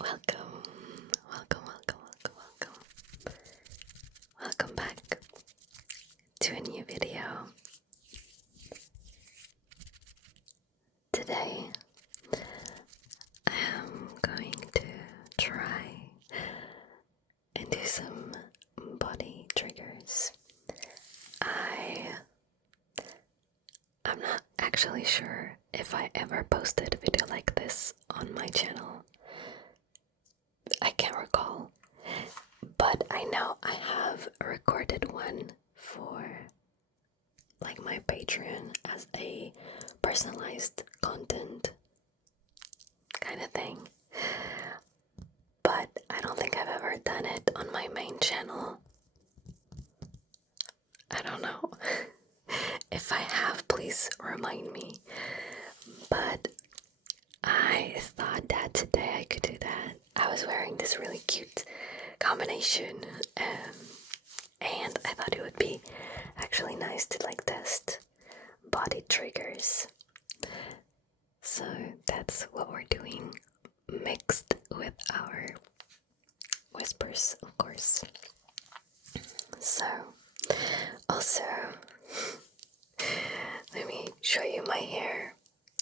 Welcome, welcome, welcome, welcome, welcome. Welcome back to a new video. Today, I am going to try and do some body triggers. I'm not actually sure if I ever posted a video like this on my channel. I can't recall, but I know I have recorded one for like my Patreon as a personalized content kind of thing, but I don't think I've ever done it on my main channel. I don't know. If I have, please remind me. But I thought that today I could do that. I was wearing this really cute combination, and I thought it would be actually nice to like test body triggers. So that's what we're doing, mixed with our whispers, of course. So, also, let me show you my hair.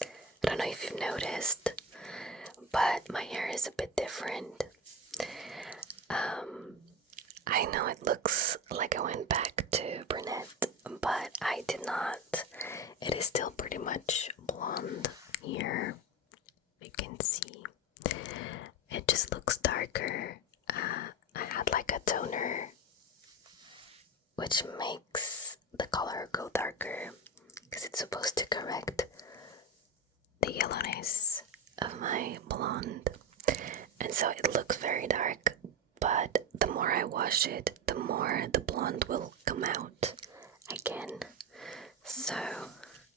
I don't know if you've noticed, but my hair is a bit different. I know it looks like I went back to brunette, but I did not. It is still pretty much blonde here. You can see it just looks darker. I had like a toner which makes the color go darker because it's supposed to correct the yellowness of my blonde, and so it looks very dark, but the more I wash it, the more the blonde will come out again. So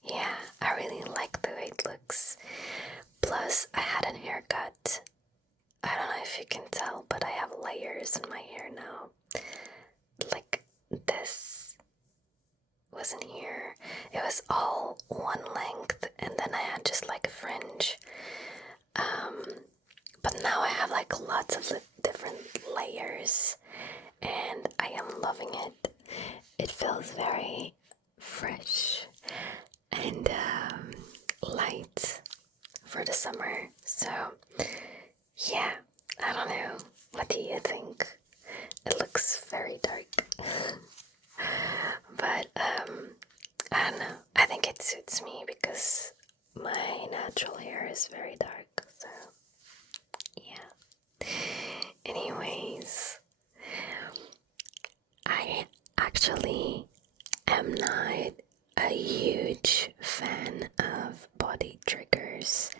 yeah, I really like the way it looks. Plus, I had a haircut. I don't know if you can tell, but I have layers in my hair now. Like this wasn't here. It was all one length, and then I had just like a fringe. But now I have like lots of different layers, and I am loving it. It feels very fresh and light for the summer. So yeah, I don't know. What do you think? It looks very dark. But I don't know. I think it suits me because my natural hair is very dark. So yeah. Anyways, I actually am not a huge fan of body triggers,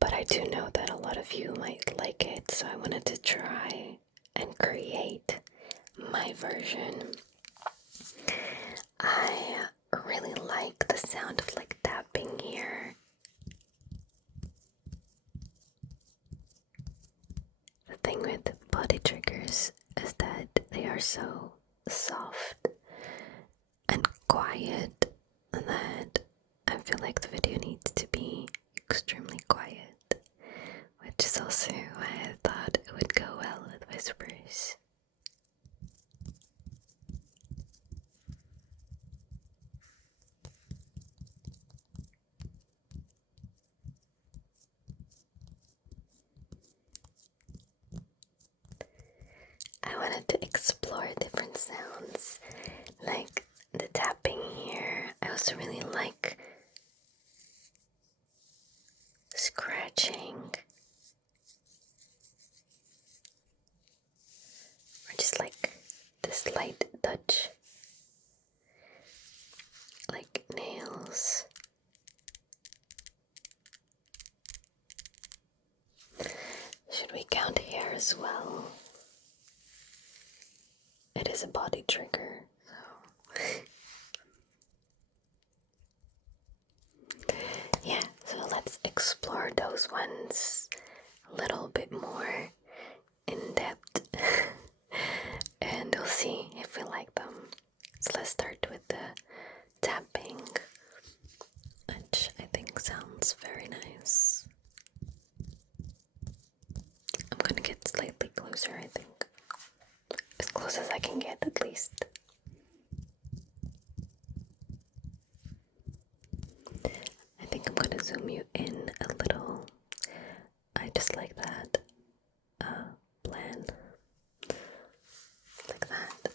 but I do know that a lot of you might like it, so I wanted to try and create my version. I really like the sound of like tapping here. The thing with body triggers is that they are so soft and quiet that I feel like the video needs to be extremely quiet, which is also why I thought it would go well with whispers. I wanted to explore different sounds, like the tapping here. I also really like scratching, or just like this light touch, like nails. Should we count hair as well? It is a body trigger, so yeah, so let's explore those ones a little bit more in depth and we'll see if we like them. So let's start with the tapping, which I think sounds very nice. I can get at least. I think I'm gonna zoom you in a little. I just like that blend, like that.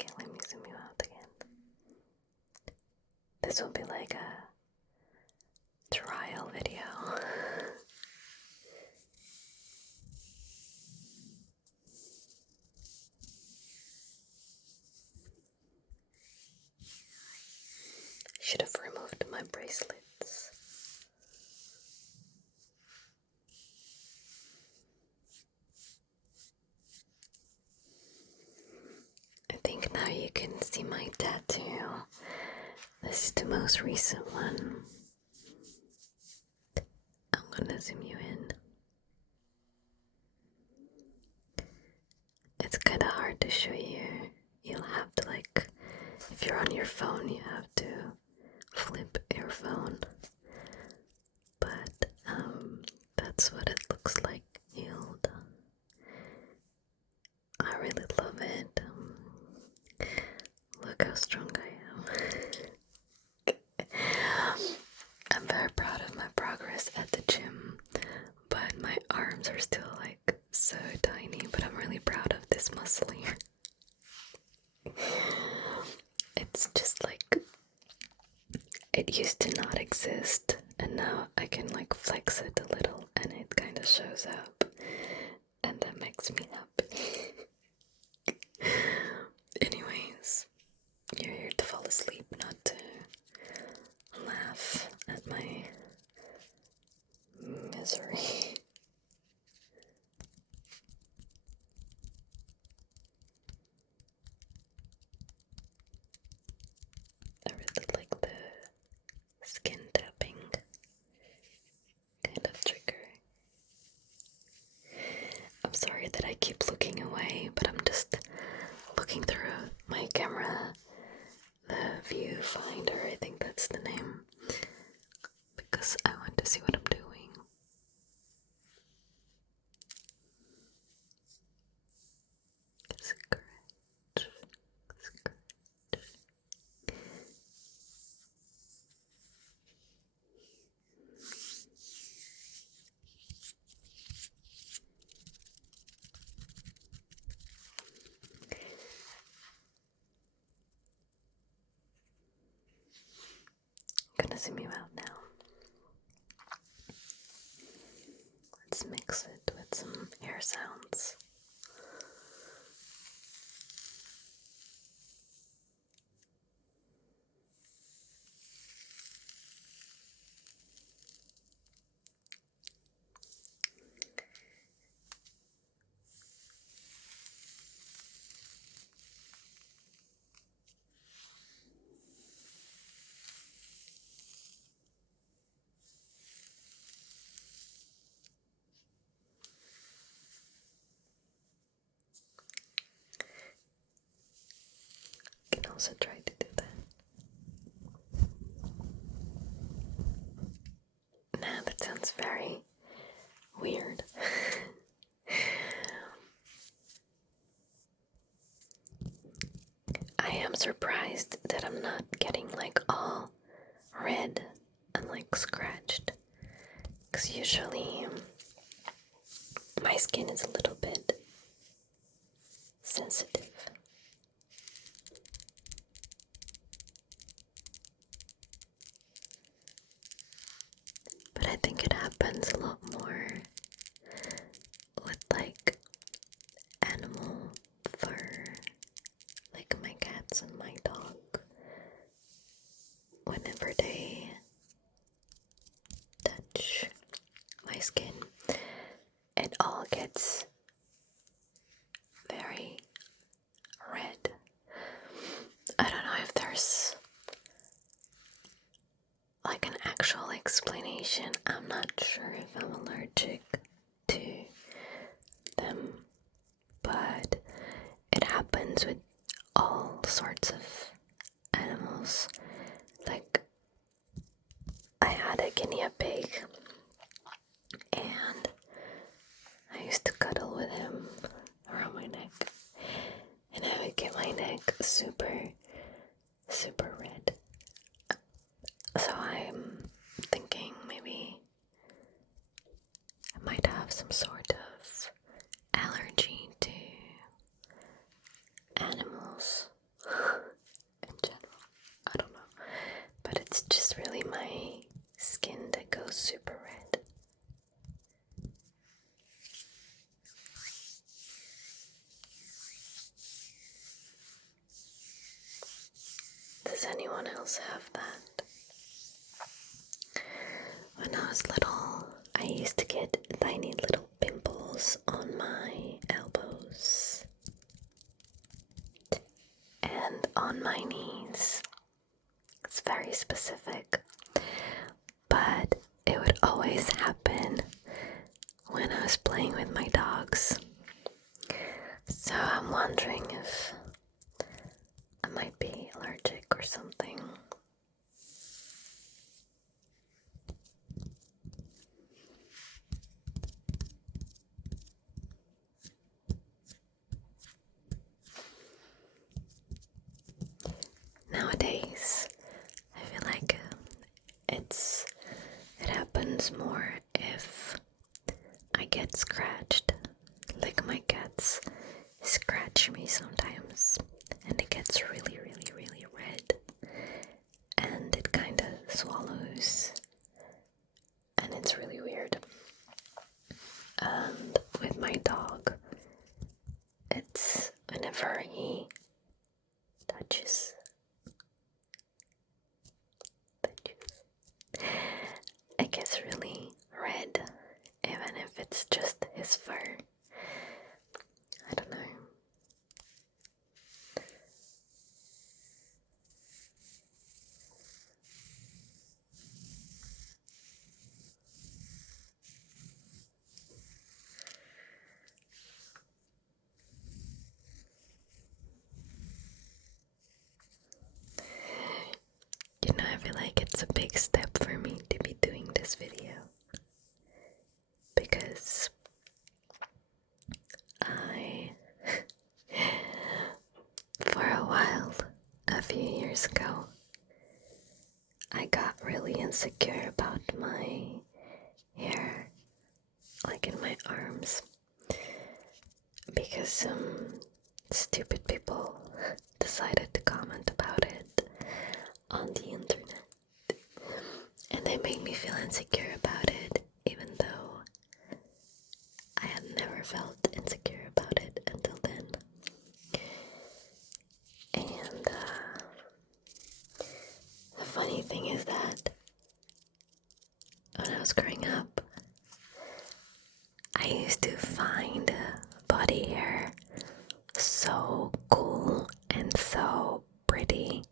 Okay, let me zoom you out again. This will be like a trial video. Should have removed my bracelets. I think now you can see my tattoo. This is the most recent one. I'm gonna zoom you in. It's kinda hard to show you. You'll have to, like, if you're on your phone, you have to flip your phone. But that's what it looks like healed. I really love it. Look how strong I am. I'm very proud of my progress at the gym, but my arms are still like so tiny, but I'm really proud of this muscle here. It's just like, it used to not exist, and now I can like flex it a little and it kind of shows up, and that makes me happy. Anyways, you're here to fall asleep, not to laugh at my misery. I really like the skin tapping kind of trigger. I'm sorry that I keep looking away, but I'm just looking through my camera, the viewfinder, I think that's the name, because I want to see what I'm doing. Scratch, scratch. I'm gonna zoom you out now. Let's mix it with some hair sounds. Can also try to do that. Nah, that sounds very weird. I am surprised that I'm not getting like all red and like scratched, because usually my skin is a little bit sensitive. happens a lot more with like animal fur, like my cats and my dog. Whenever they touch my skin, it all gets very red. I don't know if there's like an actual explanation. I'm not sure if I'm allergic to them, but it happens with all sorts of animals. Like, I had a guinea pig and I used to cuddle with him around my neck, and I would get my neck super red. So I'm thinking maybe I might have some sort of allergy to animals in general. I don't know. But it's just really my skin that goes super red. Does anyone else have that? When I was little, I used to get tiny little pimples on my elbows and on my knees. It's very specific, but it would always happen when I was playing with my dogs. So I'm wondering if I might be allergic or something. Nowadays, I feel like it happens more if I get scratched. Like my cats scratch me sometimes, and it gets really red, and it kind of swallows, and it's really weird. And with my dog, it's whenever he touches, it gets really red, even if it's just his fur. I don't know. You know, I feel like it's a big step for me to be doing this video, because for a while, a few years ago, I got really insecure about my hair, like in my arms, because some stupid people decided to comment about it on the internet, and they made me feel insecure about it, even though I had never felt insecure about it until then. And the funny thing is that when I was growing up, I used to find body hair so cool and so pretty.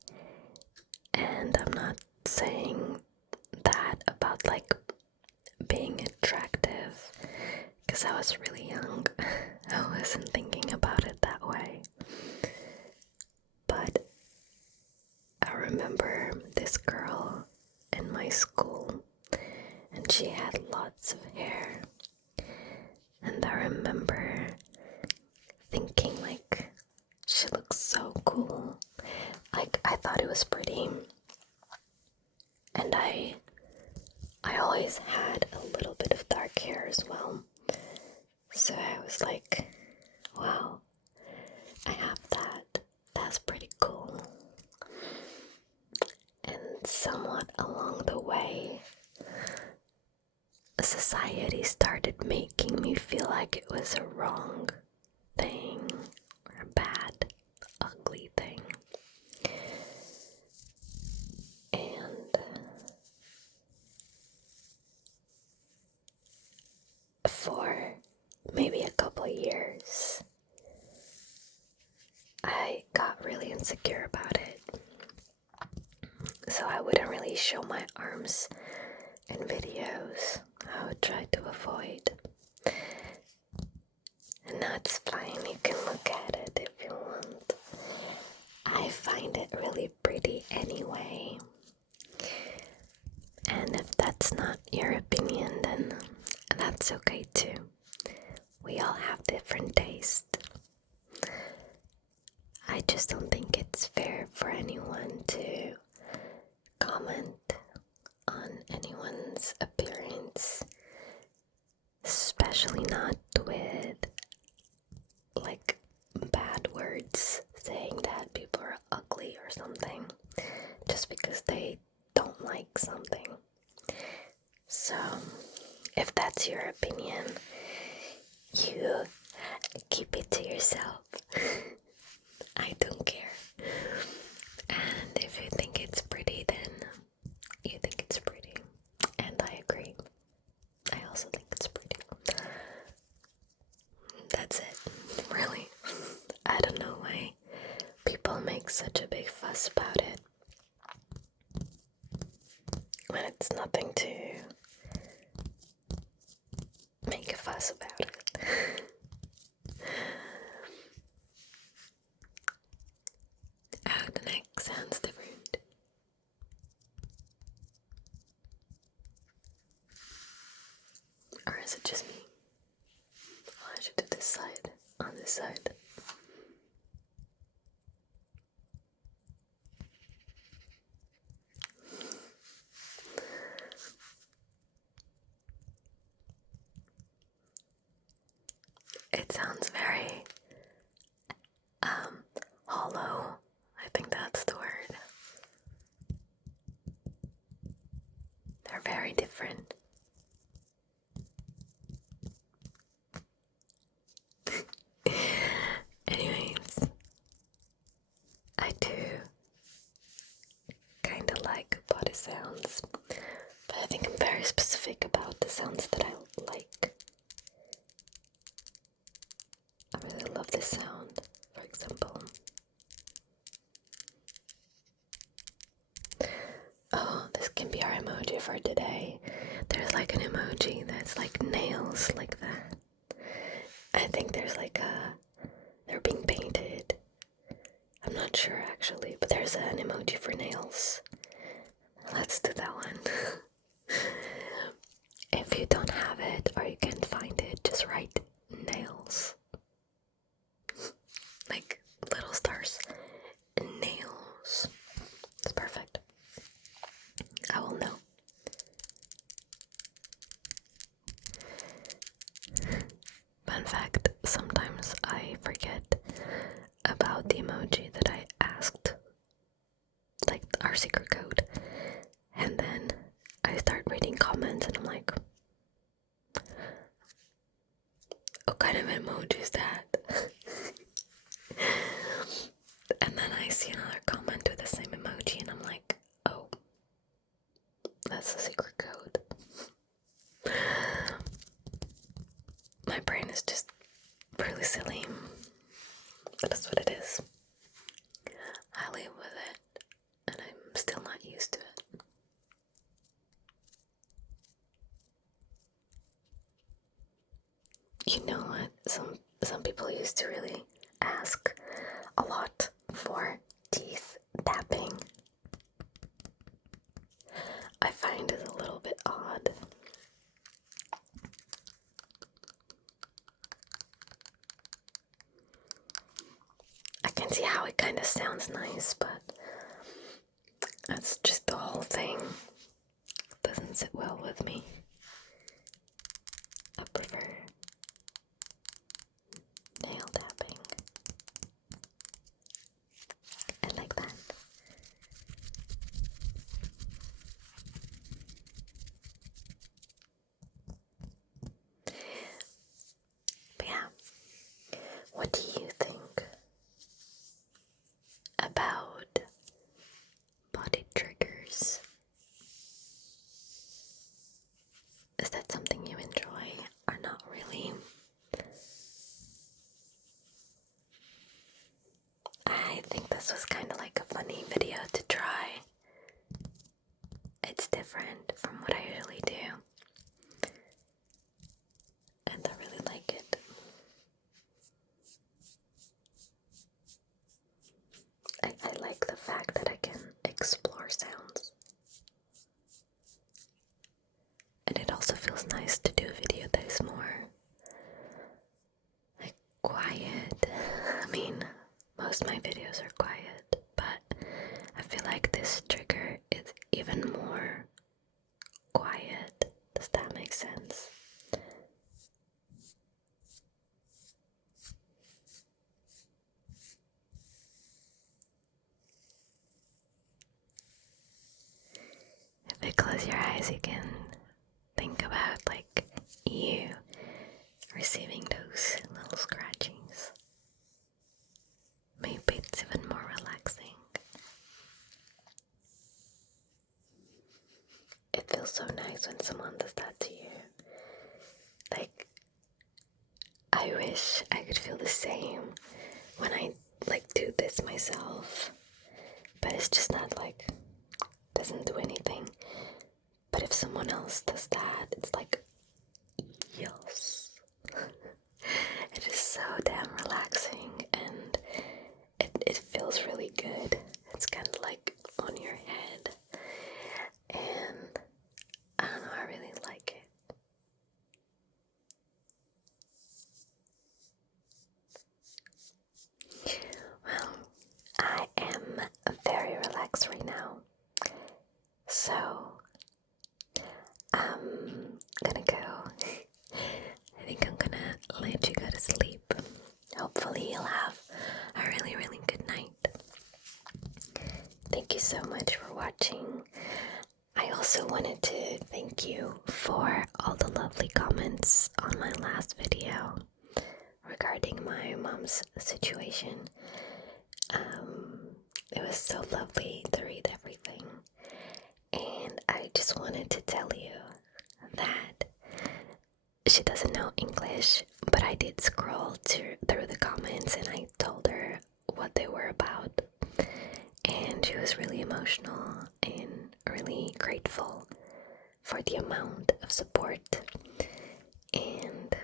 And I'm not saying that about like being attractive, because I was really young. I wasn't thinking about it that way. But I remember this girl in my school, and she had lots of hair. And I remember thinking like, she looks so cool. Like, I thought it was pretty. And I always had a little bit of dark hair as well. So I was like, wow, I have that. That's pretty cool. And somewhat along the way, society started making me feel like it was a wrong thing or a bad, ugly thing. And for maybe a couple of years, I got really insecure about it. So I wouldn't really show my arms in videos. I would try to avoid. And now it's fine, you can look at it if you want. I find it really pretty anyway. And if that's not your opinion, then that's okay too. We all have different tastes. I just don't think it's fair for anyone to comment on anyone's appearance, especially not with like bad words saying that people are ugly or something just because they don't like something. So if that's your opinion, you keep it to yourself. I don't care. And if you think it's pretty, then you think it's pretty. And I agree. I also think it's pretty. That's it. Really. I don't know why people make such a big fuss about it when it's nothing to make a fuss about it. Oh, the neck sounds different. Or is it just me? Oh, I should do this side, on this side. It sounds very hollow. I think that's the word. They're very different. Anyways, I do kind of like body sounds, but I think I'm very specific about the sounds that I like. I really love this sound, for example. Oh, this can be our emoji for today. There's like an emoji that's like nails like that. I think there's like they're being painted. I'm not sure actually, but there's an emoji for nails. Let's do that one. If you don't have it or you can't find it, just write nails. Like little stars. Nails. It's perfect. I will know. Fun fact, sometimes I forget about the emoji that I asked, like our secret code, and then I start reading comments and I'm like, what kind of emoji is that? And then I see another comment with the same emoji and I'm like, oh, that's the secret code. My brain is just really silly. That's what it is. I live with it, and I'm still not used to it. You know what? Some people used to really ask a lot for teeth tapping. I find it a little bit odd. I can see how it kind of sounds nice, but that's just the whole thing. It doesn't sit well with me. I prefer nail tapping. And like that. most of my videos are quiet, but I feel like this trigger is even more quiet. Does that make sense? If you close your eyes, you can think about like you receiving those little scratchings. Maybe it's even more relaxing. It feels so nice when someone does that to you. Like, I wish I could feel the same when I like do this myself, but it's just not like, doesn't do anything. But if someone else does that, it's like, yes. It is so damn relaxing, and it feels really good. It's kind of like on your head, and I don't know, I really like it. Well, I am very relaxed right now, so I'm gonna go. I think I'm gonna let you go to sleep. Hopefully you'll have a really, really good night. Thank you so much for watching. I also wanted to thank you for all the lovely comments on my last video regarding my mom's situation. It was so lovely to read everything, and I just wanted to tell you that she doesn't know English, but I did scroll through the comments and I told her what they were about, and she was really emotional and really grateful for the amount of support. And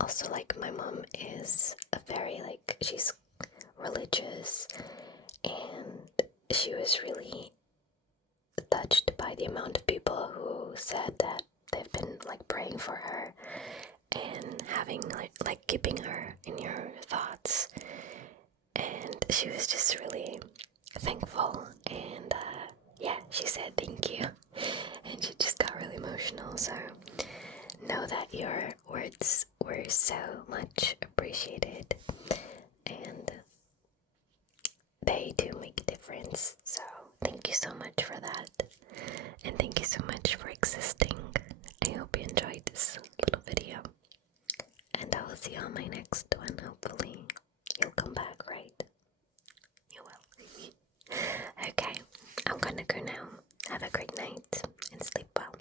also, like, my mom is a very, like, she's religious, and she was really touched by the amount of people who said that they've been like praying for her and having like keeping her in your thoughts, and she was just really thankful. And yeah, she said thank you, and she just got really emotional. So know that your words were so much appreciated, and they do make a difference. So thank you so much for that, and thank you so much for existing. I hope you enjoyed this little video, and I will see you on my next one. Hopefully you'll come back, right? You will. Okay, I'm gonna go now. Have a great night and sleep well.